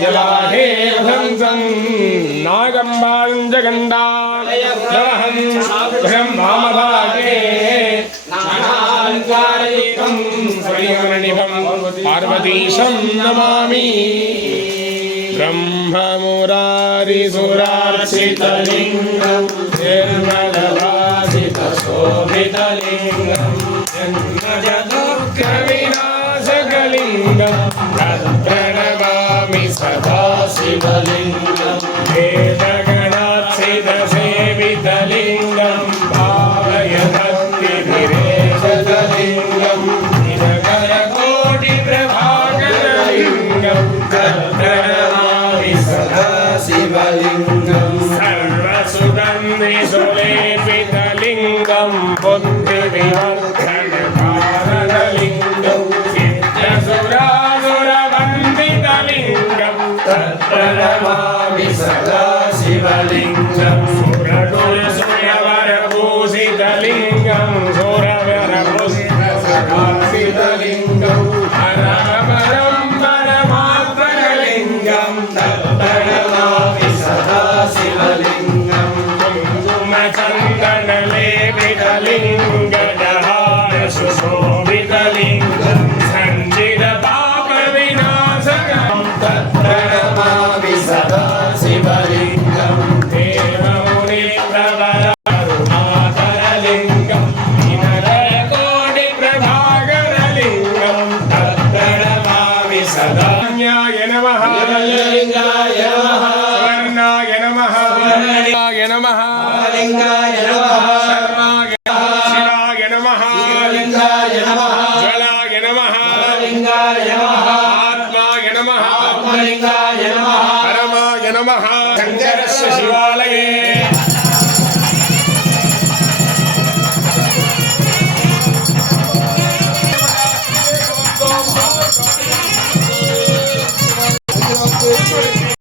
जलाहेभ्रंसं नागम्बाञ्जगण्डालयं वामभागे नानालङ्कारयुक्तं श्रीमणिभं पार्वतीशं नमामि ब्रह्ममुरारिसुरार्चितलिङ्गं निर्मलभासितशोभितलिङ्गं जन्मजदुःखविनाशकलिङ्गं तत्प्रणमामि सदा शिवलिङ्गं वेदगणार्चितसेवितलिङ्गं भावय भक्तिभिरेशतलिङ्गं निरकरकोटिप्रभाकरलिङ्गं तत्प्रणमामि सदा शिवलिङ्गं सर्वसुगन्धिसुलेपितलिङ्गं बुद्धिविवर्धनकारणलिङ्गं चित्तसुरासुरवन्दितलिङ्गं तत्प्रणमामि सदा शिवलिङ्गं सुरगुरुसुरवरभूषितलिङ्गं सुरवरभूषितलिङ्गं हरमरं परमात्मलिङ्गं तत्प्रणमामि सदा शिवलिङ्गं कुङ्कुमचन्दनलेपितलिङ्गजहारसुशोभितलिङ्गं सञ्चितपापविनाशकं तत्प्रणमामि सदा शिवलिङ्गं देवमुनिप्रवरकरुणाकरलिङ्गं विमलकोटिप्रभाकरलिङ्गं तत्प्रणमामि सदा नमः लिङ्गाय नमः वर्णाय नमः वर्णाय नमः लिङ्गाय नमः शिवाय नमः लिङ्गाय नमः ज्वलाय नमः लिङ्गाय नमः आत्माय नमः आत्मलिङ्गाय नमः परमाय नमः शङ्करस्य शिवालये